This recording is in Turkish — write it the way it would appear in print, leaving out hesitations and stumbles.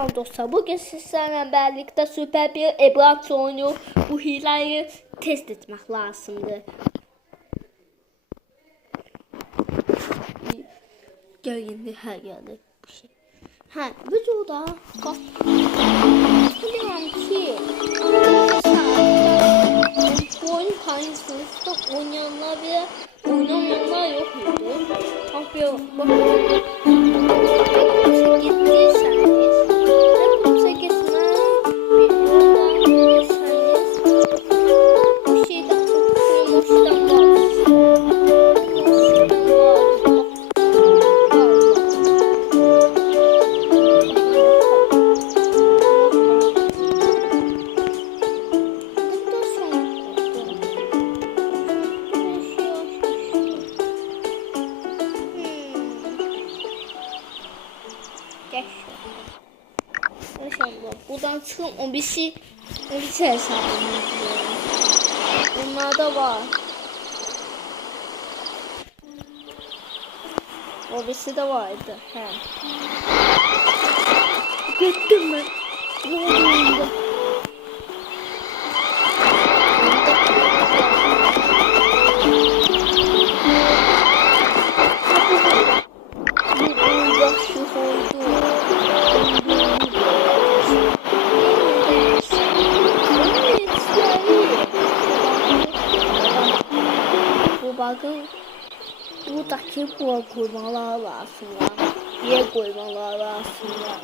Merhaba dostlar. Bugün sizlerle birlikte süper bir ebrat oyunu. Bu hileyi test etmek lazımdı. Geldi her yerde bir şey. Vücuda biliyorum ki bu oyun hangisinde oynayanlar bile oynamayanlar yok muydu? Bakın. Buradan çıkın o bir şey hesabını yapıyorum. Bunlar da var. O birisi de vardı. Gittim mi? Ne oldu? Bakın buradaki bu koymalar aslında. Niye koymalar aslında?